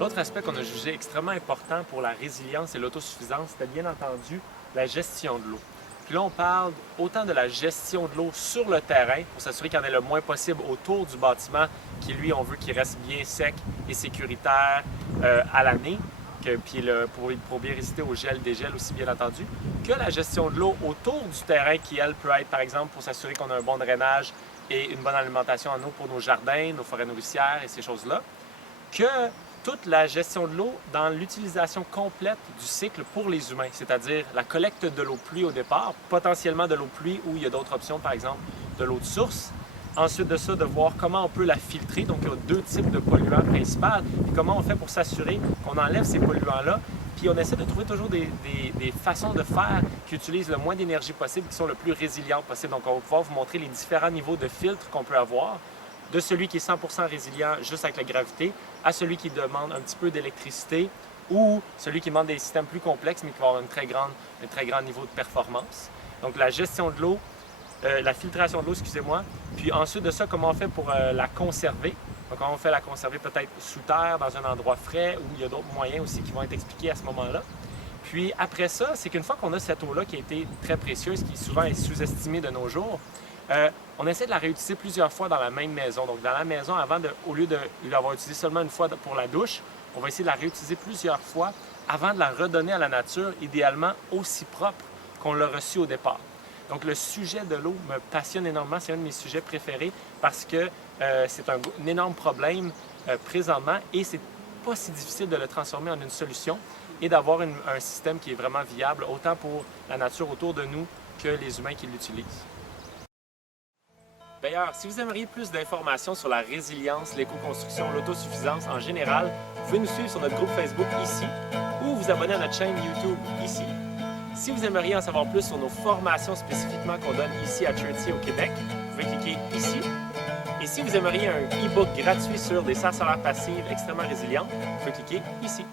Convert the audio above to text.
L'autre aspect qu'on a jugé extrêmement important pour la résilience et l'autosuffisance, c'était bien entendu la gestion de l'eau. Puis là, on parle autant de la gestion de l'eau sur le terrain pour s'assurer qu'il y en ait le moins possible autour du bâtiment, qui lui, on veut qu'il reste bien sec et sécuritaire à l'année, pour bien résister au gel, dégel aussi bien entendu, que la gestion de l'eau autour du terrain qui, elle, peut être par exemple pour s'assurer qu'on a un bon drainage et une bonne alimentation en eau pour nos jardins, nos forêts nourricières et ces choses-là, que toute la gestion de l'eau dans l'utilisation complète du cycle pour les humains, c'est-à-dire la collecte de l'eau de pluie au départ, potentiellement de l'eau de pluie où il y a d'autres options, par exemple de l'eau de source. Ensuite de ça, de voir comment on peut la filtrer. Donc, il y a deux types de polluants principaux. Et comment on fait pour s'assurer qu'on enlève ces polluants-là. Puis, on essaie de trouver toujours des façons de faire qui utilisent le moins d'énergie possible, qui sont le plus résilientes possible. Donc, on va pouvoir vous montrer les différents niveaux de filtres qu'on peut avoir, de celui qui est 100% résilient juste avec la gravité, à celui qui demande un petit peu d'électricité, ou celui qui demande des systèmes plus complexes, mais qui va avoir un très grand niveau de performance. Donc, la gestion de l'eau, la filtration de l'eau, excusez-moi. Puis ensuite de ça, comment on fait pour la conserver. Donc, on fait la conserver peut-être sous terre, dans un endroit frais, où il y a d'autres moyens aussi qui vont être expliqués à ce moment-là. Puis après ça, c'est qu'une fois qu'on a cette eau-là qui a été très précieuse, qui souvent est sous-estimée de nos jours, on essaie de la réutiliser plusieurs fois dans la même maison. Donc, dans la maison, au lieu de l'avoir utilisée seulement une fois pour la douche, on va essayer de la réutiliser plusieurs fois avant de la redonner à la nature, idéalement aussi propre qu'on l'a reçue au départ. Donc, le sujet de l'eau me passionne énormément. C'est un de mes sujets préférés parce que c'est un énorme problème présentement et c'est pas si difficile de le transformer en une solution et d'avoir un système qui est vraiment viable, autant pour la nature autour de nous que les humains qui l'utilisent. D'ailleurs, si vous aimeriez plus d'informations sur la résilience, l'éco-construction, l'autosuffisance en général, vous pouvez nous suivre sur notre groupe Facebook ici ou vous abonner à notre chaîne YouTube ici. Si vous aimeriez en savoir plus sur nos formations spécifiquement qu'on donne ici à Trinity au Québec, vous pouvez cliquer ici. Et si vous aimeriez un e-book gratuit sur des serres solaires passives extrêmement résilientes, vous pouvez cliquer ici.